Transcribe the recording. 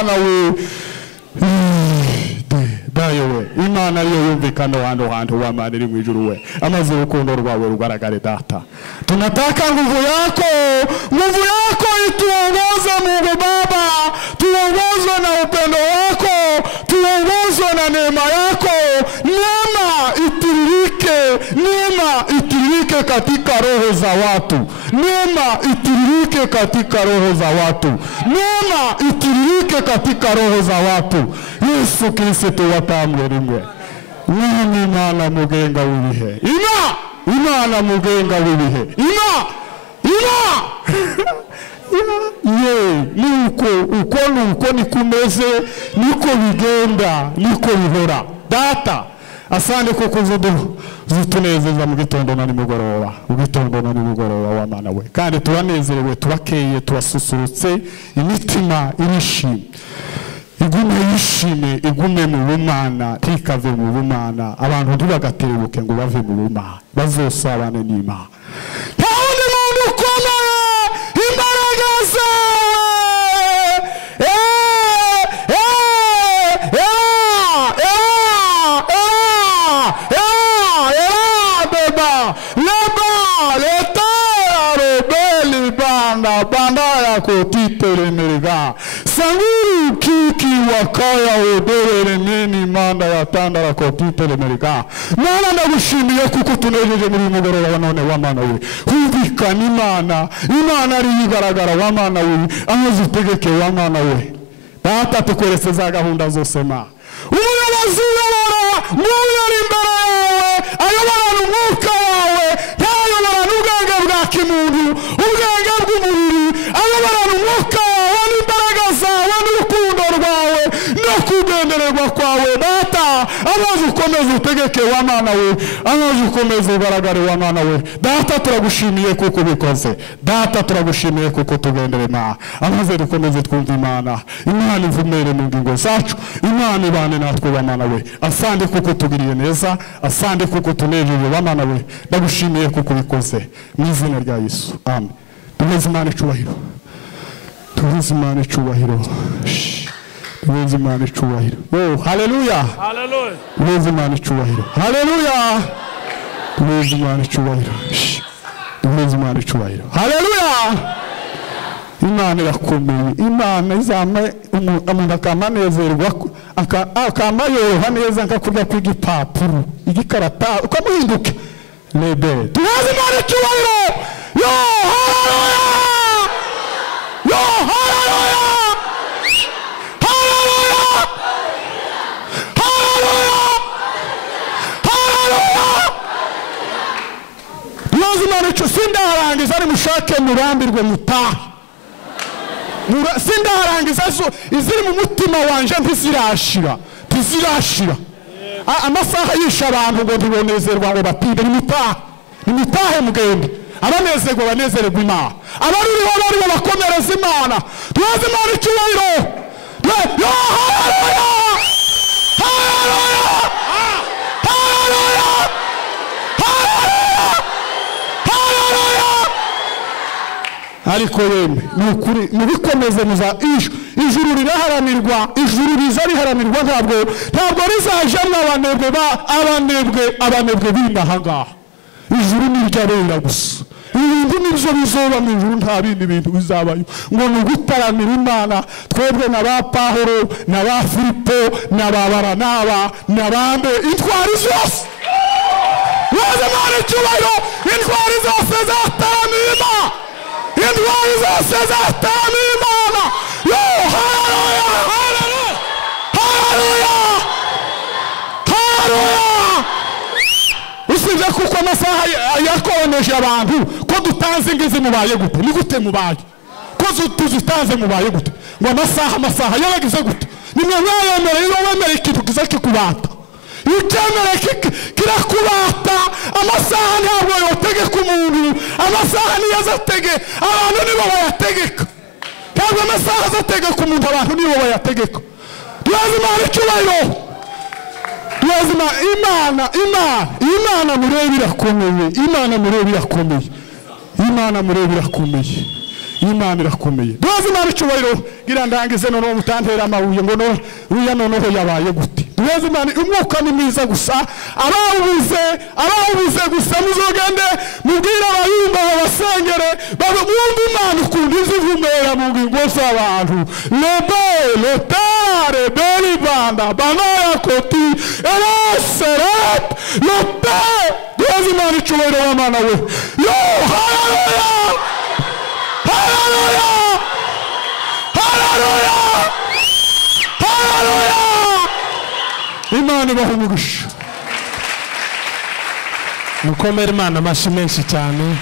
Imana we dayo we Imana ariyo yumvikana hano hantu w'Imana iri mu ijuru we amaze urukundo rwawe rugaragare data tunataka nguvu yako ituongoze Mungu Baba tuongozwe na upendo wako tuongozwe na neema yako neema itiririke katika roho za watu neema itiririke katika roho za watu neema itiririke katika roho za watu Yesu Kristo watamwe rimwe nani Imana mugenga w'ibihe Imana mugenga w'ibihe uko nikumeze niko bigenda niko bihora data asante kuko zitunezeza mu gitondo na nimugoroba wa Mana we kandi tubanezerewe tubakeye tubasusurutse imitima irishimye igume mu bumana tikave mu bumana abantu ntibagaterebuke ngo bave mu bumana bazosabane n'Imana ntawundi muntu ukomeye imbaraga bandaya kotitele meriga sanguru kiki wakaya odere nini manda ya tandara kotitele meriga Mana ndagushimiye kuko tunejeje muri mugoroba wa none wa Mana we hubikana Imana ari yigaragara wa Mana we amaze utegeke wa Mana we data tukweretse za gahunda zose ma umuyobozi w'abara muyari imbere yawe ayobora umwuka wawe ntayobora n'ubwenge bwa kimuntu ubwenge bw'umubiri ayobora umwuka wawe n'imbaraga zawe n'urukundo rwawe no kugendererwa kwawe data amaze ukomeze utegeke wa Mana we amaze ukomeze ugaragare wa Mana we data turagushimiye kuko ubikoze data turagushimiye kuko tugendere ma amaze dukomeze twumva Imana ivumere mu ngingo zacu Imana ibane natwe wa Mana we asante kuko tugiriye neza asante kuko tunejeje wa Mana we ndagushimiye kuko ubikoze mu izina rya Yesu amen tuweze Imana icubahiro yo haleluya tuweze Imana icubahiro haleluya tuweze Imana icubahiro haleluya Imana irakomeye Imana izame umuntu akamanezerwa akamayoroha neza nkakurya kw'igipapuro igikarata ukamuhinduke lebe tuweze Imana icubahiro yo haleluya sindarangiza ari mushake murambirwe mutaha sindarangiza iziri mu mutima wanje ntizirashira amasaha yisha abantu ngo ntibonezerwa ngo batinde nimutahe mugende abanezerwa banezererwa Imana abaruriho baribo bakomereza Imana tuweze Imana icyubahiro yo ariko yemwe nukuri mubikomeze muza ijuru riraharanirwa ijuru riza riharanirwa ntabwo rizajamwe abanebwe b'indahangaha ijuru niryabera gusa ibindi nivyo bizoba mu ijuru nta bindi bintu bizabayo ngo nugutaramira Imana twebwe na ba Pawulo na ba Filipo na ba Baranaba na bande intwari zose waze Imana icyubahiro intwari zose zataramira Imana intwari zose zataramira Imana yo usibye kuko amasaha yakoneje abantu ko dutanze ingizi mubaye gute ni gute mubaye ko tuzitanze mubaye gute ngo amasaha yaragize gute nimwe mwayemereye iyo wemere ikintu kiza kikubata ukemere kirakubata amasaha ntabwo yotegeka umuntu amasaha niyo azatege abantu nibo bayategeka ntabwo amasaha azategeka umuntu abantu nibo bayategeka tuweze Imana icyubahiro tuweze Imana murebe irakomeye Imana murebe irakomeye Imana irakomeye. Duhaze Imana icyubahiro. Gira ndangize none mutantera amabuye ngo no ruya noneho yabaye gute. Duhaze Imana umwuka ni mwiza gusa. Abawubuze gusa muzogende mubwira abayumba babasengere mwumva Imana ukundi zivumera mu ngingo z'abantu. Lotare belibanda banaya koti eraseret lote. Duhaze Imana icyubahiro w'Imana we. Yo haleluya. Hallelujah! Hallelujah! Hallelujah! Imana bahumugisha. Mukomere Imana amashyi menshi cyane.